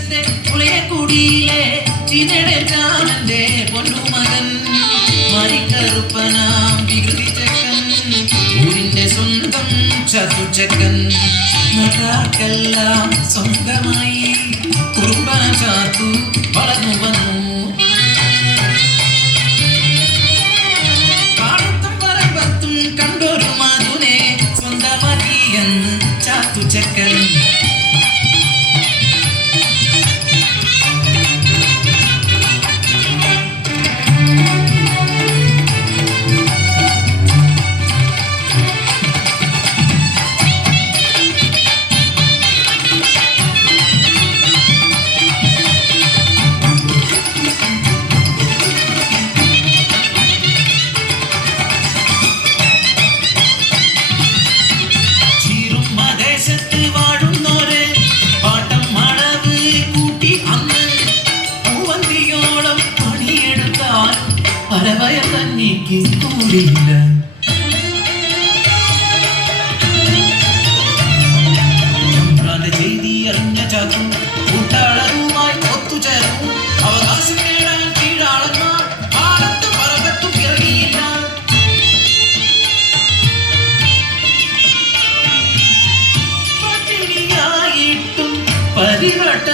പ്രദേശത്തെ പുളിയക്കുടിയിലെ ചിനടച്ചാമന്റെ പൊന്നുമകൻ മരിക്കറുപ്പനാം വികൃതിച്ചക്കൻ ഊരിന്റെ സ്വന്തം ചതുച്ചക്കൻ നട്ടാക്കെല്ലാം സ്വന്തമായി കുറുമ്പന ചാത്തു വളർന്നു എനിക്ക് കൂടില്ല ചെയ്തി അറിഞ്ഞ ചാക്കും കൂട്ടാളരുമായി ഒത്തുചേർന്നു അവകാശം നേടാൻ കീഴാളന്മാർ പാടത്തും പറകത്തും ഇറങ്ങിയില്ല. പട്ടിണിയായിട്ടും പരിവട്ട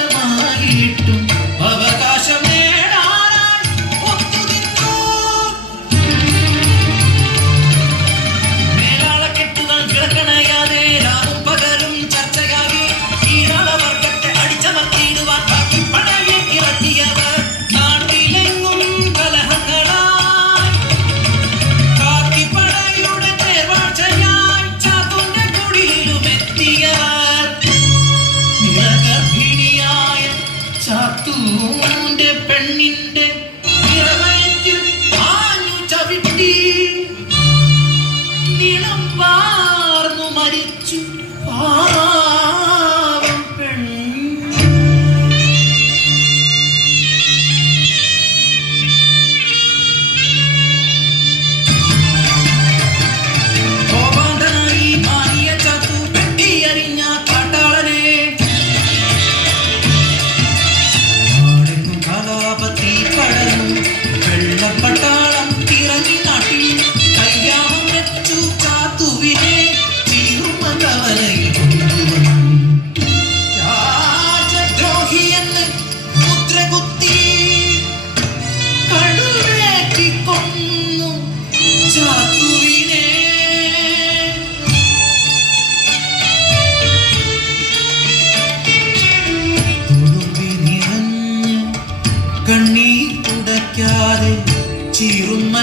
நீண்ட